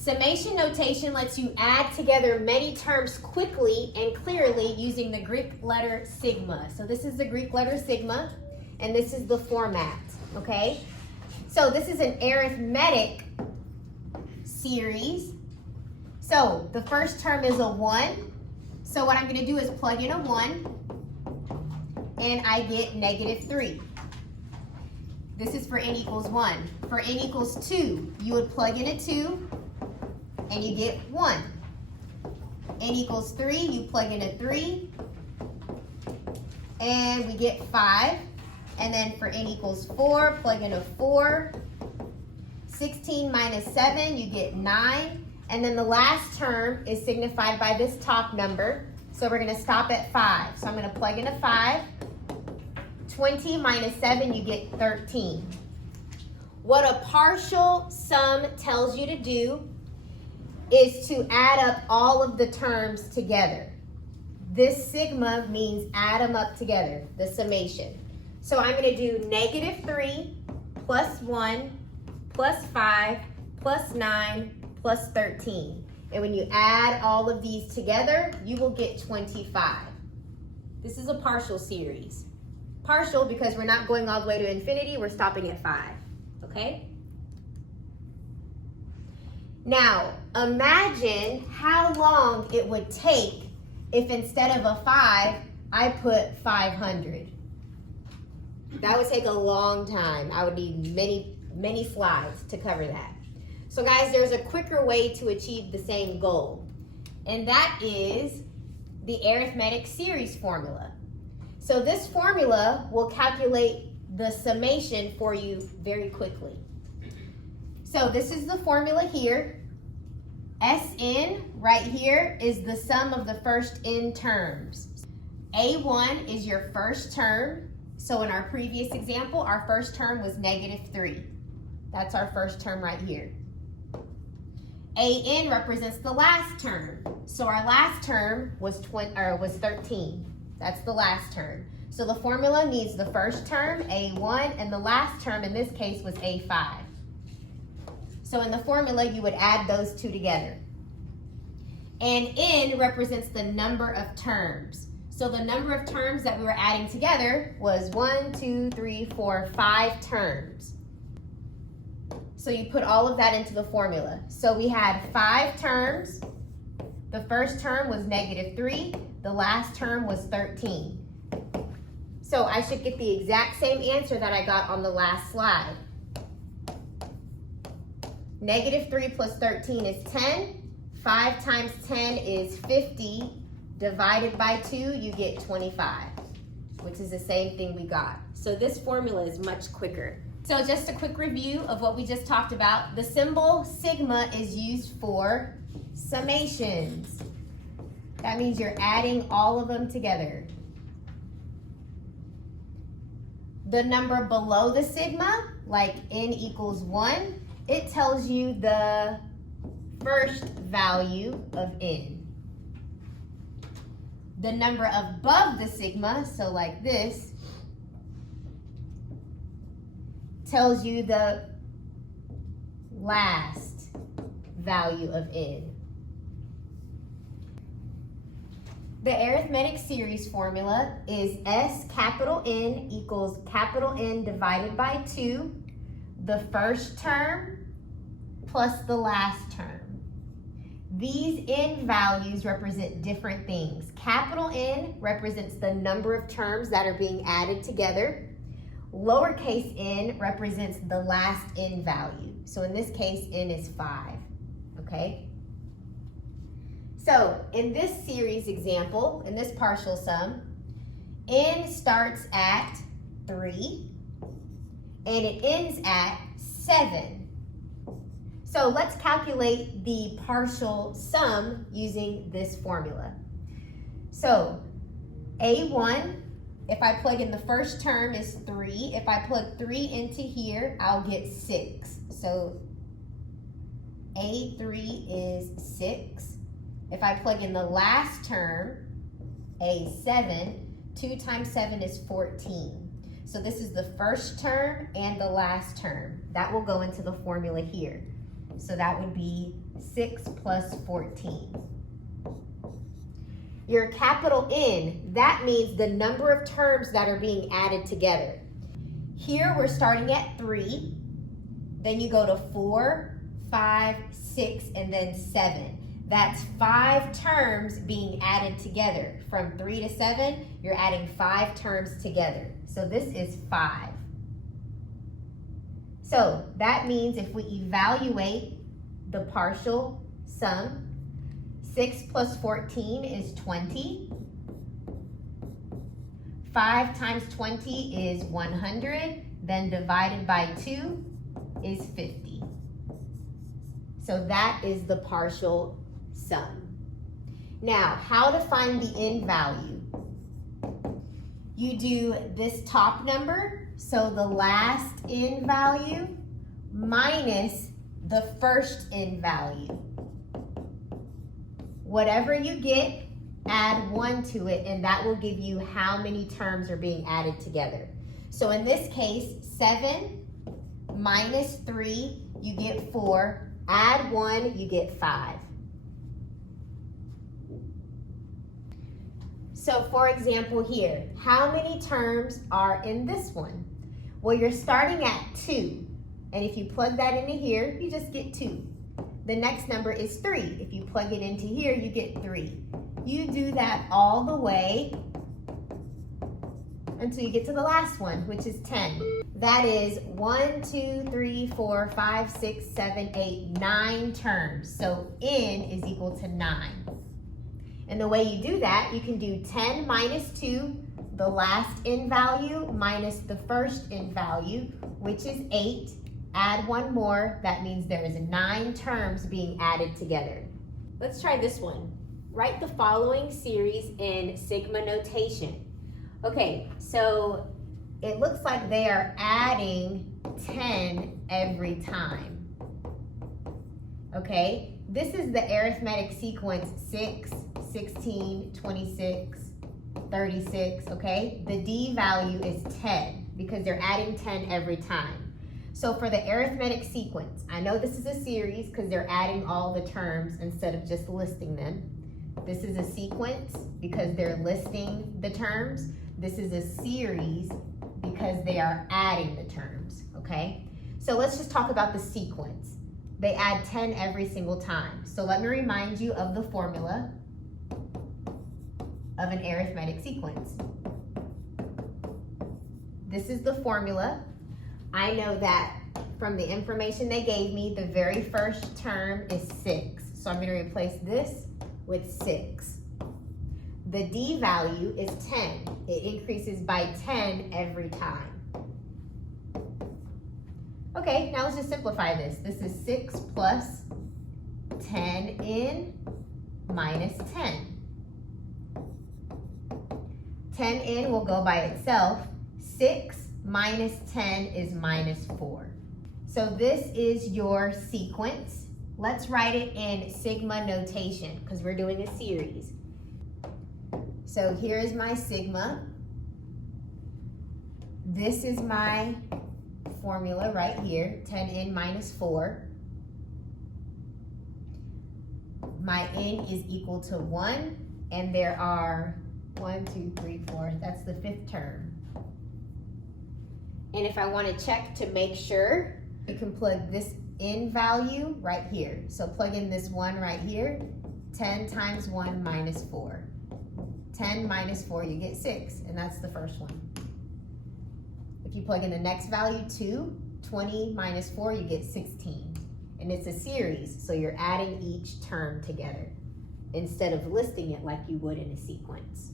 Summation notation lets you add together many terms quickly and clearly using the Greek letter sigma. So this is the Greek letter sigma, and this is the format, okay? So this is an arithmetic series. So the first term is a 1. So what I'm going to do is plug in a 1, and I get -3. This is for n equals 1. For n equals 2, you would plug in a 2, and you get 1. N equals 3, you plug in a 3, and we get 5. And then for n equals 4, plug in a 4. 16 minus 7, you get 9. And then the last term is signified by this top number. So we're going to stop at 5. So I'm going to plug in a 5. 20 minus 7, you get 13. What a partial sum tells you to do is to add up all of the terms together. This sigma means add them up together, the summation. So I'm going to do -3 plus 1 plus 5 plus 9 plus 13. And when you add all of these together, you will get 25. This is a partial series. Partial because we're not going all the way to infinity, we're stopping at 5, okay? Now, imagine how long it would take if instead of a 5, I put 500. That would take a long time. I would need many slides to cover that. So guys, there's a quicker way to achieve the same goal, and that is the arithmetic series formula. So this formula will calculate the summation for you very quickly. So this is the formula here. Sn right here is the sum of the first n terms. A1 is your first term. So in our previous example, our first term was -3. That's our first term right here. An represents the last term. So our last term was 13. That's the last term. So the formula needs the first term, A1, and the last term in this case was A5. So in the formula, you would add those two together. And n represents the number of terms. So the number of terms that we were adding together was 1, 2, 3, 4, 5 terms. So you put all of that into the formula. So we had 5 terms. The first term was -3. The last term was 13. So I should get the exact same answer that I got on the last slide. -3 plus 13 is 10. 5 times 10 is 50. Divided by 2, you get 25, which is the same thing we got. So this formula is much quicker. So just a quick review of what we just talked about. The symbol sigma is used for summations. That means you're adding all of them together. The number below the sigma, like n equals 1, it tells you the first value of n. The number above the sigma, so like this, tells you the last value of n. The arithmetic series formula is S capital N equals capital N divided by 2, the first term plus the last term. These n values represent different things. Capital N represents the number of terms that are being added together. Lowercase n represents the last n value. So in this case, n is 5, okay? So in this series example, in this partial sum, n starts at 3 and it ends at 7. So let's calculate the partial sum using this formula. So A1, if I plug in the first term, is 3. If I plug 3 into here, I'll get 6. So A3 is 6. If I plug in the last term, A7, 2 times 7 is 14. So this is the first term and the last term. That will go into the formula here. So that would be 6 plus 14. Your capital N, that means the number of terms that are being added together. Here we're starting at 3, then you go to 4, 5, 6, and then 7. That's 5 terms being added together. From 3 to 7, you're adding 5 terms together. So this is 5. So that means if we evaluate the partial sum, 6 plus 14 is 20. 5 times 20 is 100. Then divided by 2 is 50. So that is the partial sum. Now, how to find the end value? You do this top number, so the last end value, minus the first end value. Whatever you get, add 1 to it, and that will give you how many terms are being added together. So in this case, 7 minus 3, you get 4. Add 1, you get 5. So for example here, how many terms are in this one? Well, you're starting at 2. And if you plug that into here, you just get 2. The next number is 3. If you plug it into here, you get 3. You do that all the way until you get to the last one, which is 10. That is 1, 2, 3, 4, 5, 6, 7, 8, 9 terms. So N is equal to 9. And the way you do that, you can do 10 minus 2, the last N value, minus the first N value, which is 8. Add 1 more, that means there is 9 terms being added together. Let's try this one. Write the following series in sigma notation. Okay, so it looks like they are adding 10 every time. Okay, this is the arithmetic sequence 6, 16, 26, 36, okay? The D value is 10 because they're adding 10 every time. So for the arithmetic sequence, I know this is a series because they're adding all the terms instead of just listing them. This is a sequence because they're listing the terms. This is a series because they are adding the terms, okay? So let's just talk about the sequence. They add 10 every single time. So let me remind you of the formula of an arithmetic sequence. This is the formula. I know that from the information they gave me, the very first term is 6. So I'm going to replace this with 6. The D value is 10. It increases by 10 every time. Okay, now let's just simplify this. This is 6 plus 10n minus 10. 10n will go by itself. 6 minus 10 is minus 4. So this is your sequence. Let's write it in sigma notation because we're doing a series. So here is my sigma. This is my formula right here, 10n minus 4. My n is equal to 1, and there are 1, 2, 3, 4. That's the 5th term. And if I want to check to make sure, you can plug this n value right here. So plug in this 1 right here. 10 times 1 minus 4. 10 minus 4, you get 6, and that's the first one. If you plug in the next value, 2, 20 minus 4, you get 16. And it's a series, so you're adding each term together instead of listing it like you would in a sequence.